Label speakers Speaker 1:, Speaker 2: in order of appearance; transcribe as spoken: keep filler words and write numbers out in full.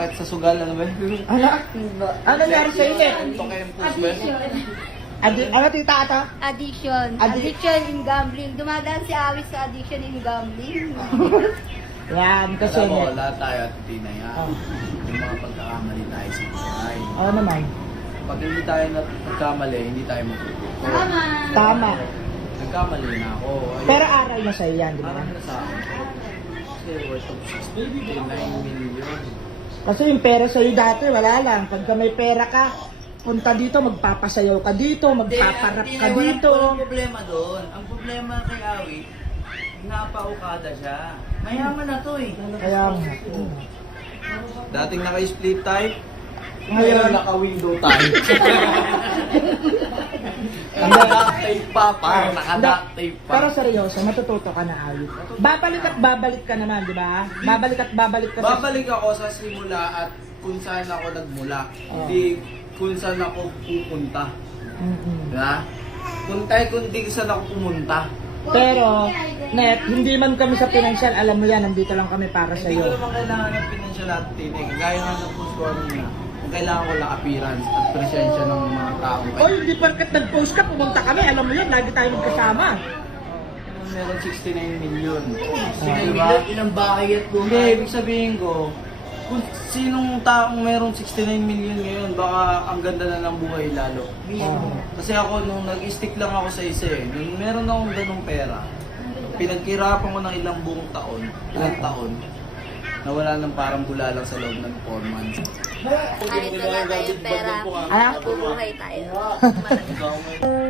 Speaker 1: sakit sa sugal, ano ba yun?
Speaker 2: Ano? Ano nangyari sa inyo?
Speaker 1: Tokempus ba yun?
Speaker 2: Adi, ano tita ata?
Speaker 3: Addiction.
Speaker 2: Addi-
Speaker 3: Addiction in gambling. Dumadaan si Awis sa addiction in gambling.
Speaker 2: Yan, kasi...
Speaker 1: Alam mo, lahat tayo at Tina yan.
Speaker 2: Oh.
Speaker 1: Yung mga pagkakamali tayo sa buhay.
Speaker 2: Oo naman.
Speaker 1: Pag hindi tayo nagkamali, hindi tayo matututo.
Speaker 3: Tama.
Speaker 2: Tama.
Speaker 1: Nagkamali na ako. Ay,
Speaker 2: Pero aral na sa'yo yan, di ba?
Speaker 1: parang na sa akin. Kasi worth of sixty-nine million.
Speaker 2: Kasi yung pera sa'yo dati, wala lang. Pagka may pera ka, punta dito, magpapasayaw ka dito, magpaparap
Speaker 1: Hindi,
Speaker 2: ka
Speaker 1: walang-
Speaker 2: dito.
Speaker 1: Walang problema doon. Ang problema kay Awi, napaukada siya. Mayaman na to eh.
Speaker 2: Kaya nga.
Speaker 1: Dating naka-split type,
Speaker 2: Ngayon,
Speaker 1: ngayon naka-window type. Naka-duct tape pa, parang naka-duct tape pa.
Speaker 2: Pero seryoso, matututo ka na, Awit. Babalik at babalik ka naman, di ba? Babalik at babalik ka sa...
Speaker 1: Babalik ako sa simula at kung saan ako nagmula.
Speaker 2: Oh.
Speaker 1: Hindi kung saan ako pupunta.
Speaker 2: Mm-mm.
Speaker 1: Diba? Kung tayo kung di saan ako pumunta.
Speaker 2: Pero, Net, hindi man kami sa financial, alam mo yan, nandito lang kami para sa
Speaker 1: Hindi ko
Speaker 2: iyo.
Speaker 1: naman kailangan ng financial at tinig. Gaya nga ng post ko na, kung kailangan ko lang appearance at presensya ng mga tao.
Speaker 2: Oy, hindi porket nag-post ka, pumunta kami, alam mo yun, lagi tayo magkasama.
Speaker 1: Meron sixty-nine million.
Speaker 2: sixty-nine
Speaker 1: million, ilang bahay at buhay? Hindi, ibig sabihin ko, kung sinong taong merong sixty-nine million ngayon, baka ang ganda na ng buhay lalo.
Speaker 2: Oh.
Speaker 1: Kasi ako, nung nag-stick lang ako sa isa eh, nung meron akong ganong pera, pinagkirapan ko ng ilang buong taon, ilang taon, nawala ng parang bula lang sa loob ng four months.
Speaker 3: Kahit wala tayong pera,
Speaker 2: Ah?
Speaker 3: mabubuhay tayo.